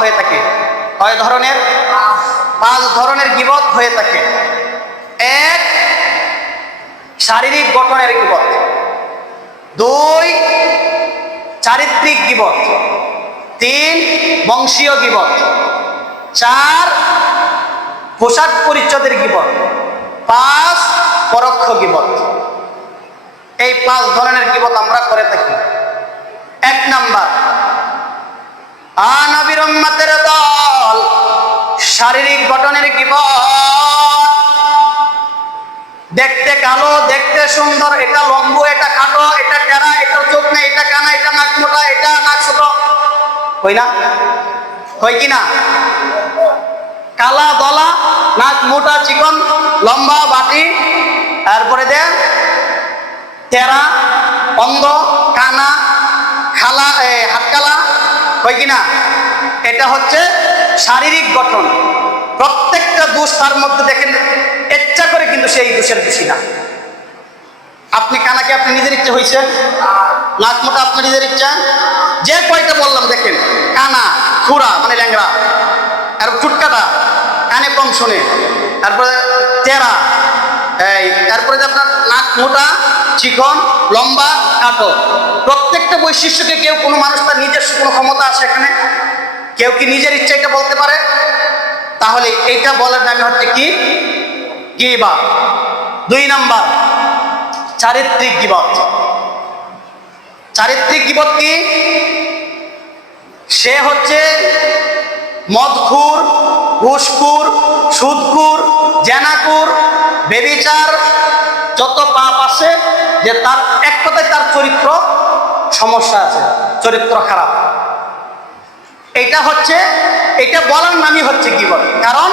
হয়ে থাকে। কয় ধরনের? 5 ধরনের গীবত হয়ে থাকে। 1, শারীরিক গঠনের গীবত। 2, চারিত্রিক গীবত। 3, বংশীয় গীবত। 4, পোশাক পরিচ্ছদের গীবত। 5, পরোক্ষ গীবত। এই 5 ধরনের গীবত আমরা করে থাকি। 1 নাম্বার, নবীর উম্মতের দল, শারীরিক গঠনের গীবত। দেখতে কালো, দেখতে সুন্দর, এটা লম্বু, এটা খাটো, এটা টেরা, এটা চোখ নেই, এটা কানা, এটা নাক মোটা, এটা নাক ছোট, কই না? কই কিনা? কালা দলা, নাক মোটা চিকন, লম্বা বাটি, তারপরে দেন টেরা, অন্ধ, কানা, খালা, হাতকালা, কই কিনা? এটা হচ্ছে শারীরিক গঠন। প্রত্যেকটা দোষ তার মধ্যে দেখেন ইচ্ছা করে, কিন্তু সেই দোষের দোষী না। আপনি কানাকে আপনি নিজের ইচ্ছা হয়েছে, নাক মোটা আপনি নিজের ইচ্ছা, যে কয়টা বললাম দেখেন, কানা, খুরা মানে ল্যাংরা, আর চুটকাটা কানে কম শোনে, তারপরে তেরা, তারপরে যে আপনার নাক মোটা, চিকন, লম্বা, কাটো, প্রত্যেকটা বৈশিষ্ট্যকে কেউ কোনো মানুষ তার নিজস্ব কোনো ক্ষমতা আছে এখানে? কেউ কি নিজের ইচ্ছা এটা বলতে পারে? তাহলে এইটা বলার নামে হচ্ছে কি? গীবত। 2 নাম্বার, চারিত্রিক গীবত। চারিত্রিক গীবত কি? সে হচ্ছে মদখুর, ঘুষখুর, সুদখুর, জেনাখুর, বেবিচার, যত পাপ আছে, যে তার এক কথায় তার চরিত্র সমস্যা আছে, চরিত্র খারাপ। এটা হচ্ছে, এটা বলার নামই হচ্ছে গীবত। কারণ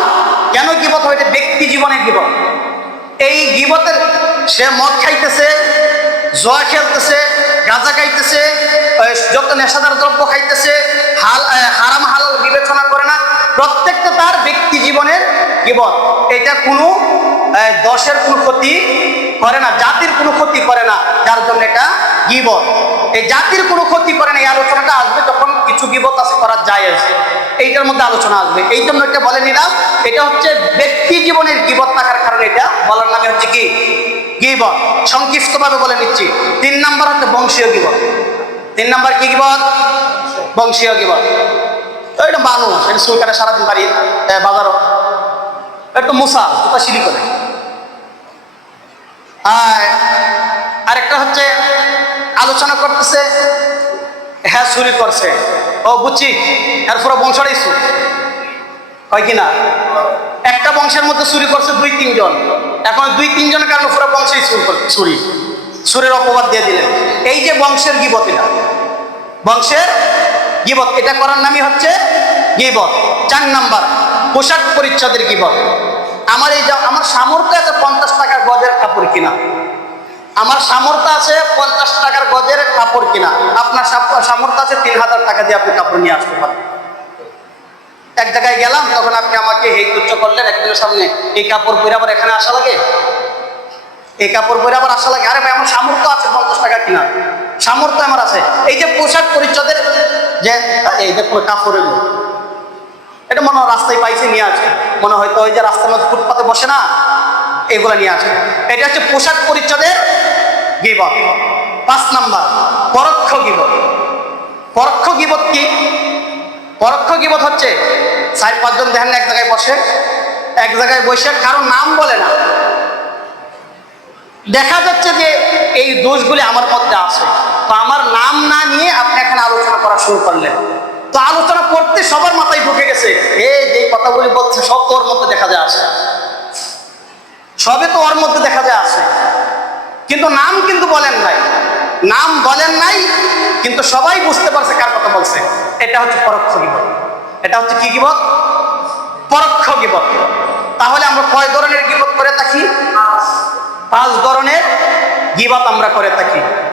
কেন গীবত হয়? এটা ব্যক্তি জীবনের গীবত। এই গীবতের, সে মদ খাইতেছে, জুয়া খেলতেছে, গাঁজা খাইতেছে, যত নেশাদার দ্রব্য খাইতেছে, হারাম হালাল বিবেচনা করে না, প্রত্যেকটা তার ব্যক্তি জীবনের গীবত। এটা কোনো দশের কোনো ক্ষতি করে না, জাতির কোনো ক্ষতি করে না, যার জন্য এটা গীবত। এই জাতির কোনো ক্ষতি করে না, এই আলোচনাটা আসবে যখন কিছু গীবত আছে করা যায়, এইটার মধ্যে আলোচনা আসবে। এই জন্য এটা বলে নিলাম, এটা হচ্ছে ব্যক্তি জীবনের গীবত থাকার কারণে এটা বলার নামে হচ্ছে কি? গীবত। সংক্ষিপ্তভাবে বলে নিচ্ছি। 3 নাম্বার হচ্ছে বংশীয় গীবত। 3 নাম্বার কি গীবত? বংশীয় গীবত। এটা মানুষ, এটা সুইকারে সারাদিন বাড়ি বাজারও, এটা মুসা জুতা সিঁড়ি করে। আরেকটা হচ্ছে আলোচনা করতেছে, হ্যাঁ চুরি করছে, ও বুঝছি, এর পুরো বংশটাই চুর, হয় কিনা? একটা বংশের মধ্যে চুরি করছে 2-3 জন, এখন 2-3 জনের কারণে পুরো বংশেই চুরি, চুরের অপবাদ দিয়ে দিলেন। এই যে বংশের গীবত, এটা বংশের গীবত, এটা করার নামই হচ্ছে গীবত। 4 নাম্বার, পোশাক পরিচ্ছদের গীবত। আমার সামর্থ্য আছে 50 টাকার গজের কাপড় কিনা, আমার সামর্থ্য আছে 50 টাকার গজের কাপড় কিনা, আপনার সামর্থ্য আছে 3000 টাকা দিয়ে আপনি কাপড় নিয়ে আসতে পারেন। এক জায়গায় গেলাম, তখন আপনি আমাকে এই তুচ্ছ করলেন একজনের সামনে, এই কাপড় পরে আবার এখানে আসা লাগে, এই কাপড় পরে আবার আসা লাগে। আরে ভাই, আমার সামর্থ্য আছে 50 টাকা কিনা, সামর্থ্য আমার আছে। এই যে পোশাক পরিচ্ছদের, যে এই দেখো কাপড়, এটা মনে হয় রাস্তায় পাইছে নিয়ে আসে, মনে হয়তো ওই যে রাস্তার মধ্যে ফুটপাতে বসে না, এগুলো নিয়ে আসে। এটা হচ্ছে পোশাক পরিচ্ছদের গীবত। 5 নাম্বার, পরোক্ষ গীবত। পরোক্ষ গীবত কি? পরোক্ষ গীবত হচ্ছে 4-5 জন দেখেন এক জায়গায় বসে, এক জায়গায় বসে কারো নাম বলে না, দেখা যাচ্ছে যে এই দোষগুলি আমার মধ্যে আছে, তো আমার নাম না নিয়ে আপনি এখানে আলোচনা করা শুরু করলেন। তো আলোচনা করতে সবার মাথায় ঢুকে গেছে, এই যে কথাগুলি বলছে সব তো ওর মধ্যে দেখা যায় আছে, সবে তো ওর মধ্যে দেখা যায় আছে, কিন্তু নাম কিন্তু বলেন নাই, নাম বলেন নাই, কিন্তু সবাই বুঝতে পারছে কার কথা বলছে। এটা হচ্ছে পরোক্ষ গীবত। এটা হচ্ছে কি গীবত? পরোক্ষ গীবত। তাহলে আমরা কয় ধরনের গীবত করে থাকি? 5 ধরনের গীবত আমরা করে থাকি।